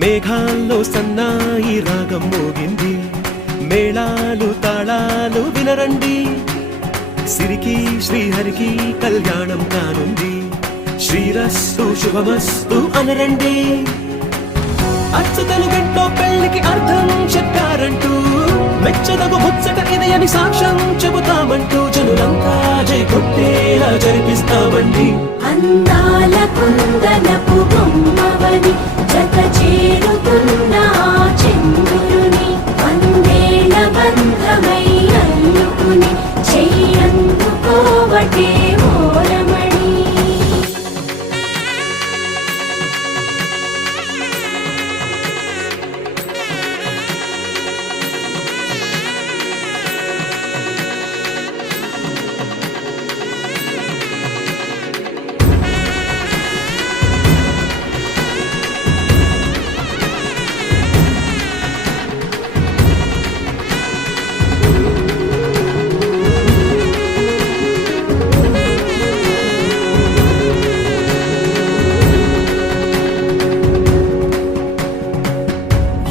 మేఘాల్లో సన్నాయి రాగం మోగింది, మేళాలు తాళాలు వినరండి, సిరికి శ్రీహరికి కళ్యాణం కానుంది, శ్రీరస్తు శుభమస్తు అనరండి. అచ్చు తెలుగింట్లో పెళ్లికి అర్థం చెప్పారంటూ, మెచ్చదగు ముచ్చట ఇది అని సాక్ష్యం చెబుతామంటూ, జనులంతా జై కొట్టేలా జరిపిస్తామండి. అందాల కుందనపు బొమ్మవని జత చేరుతున్న చంద్రుని, వందేళ్ల బంధమై అల్లుకుని చెయ్యందుకోవటే ఓరమణి.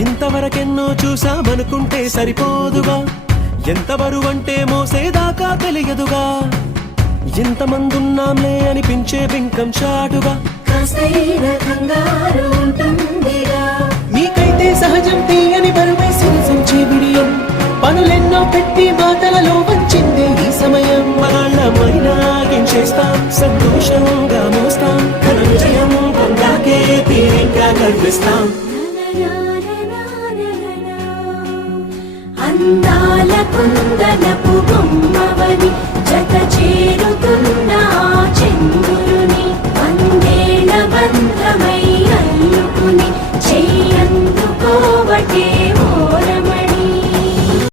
ఇంతవరకెన్నో చూసామనుకుంటే సరిపోదుగా, ఎంత బరువంటే మోసేదాకా తెలియదుగా, ఇంతమందున్నాంలే అనిపించే బింకం చాటుగా, మీకైతే సహజం తీయని బరువై సిరిసంచే బిడియం, పనులెన్నో పెట్టి మాటలలో వచ్చిందే ఈ సమయం. మళ్ళమైనాగించేస్తాం, సంతోషంగా మోస్తాం, ఘన విజయం పొందాకే తీరిగ్గా కనిపిస్తాం. అందాల కుందనపు బొమ్మవని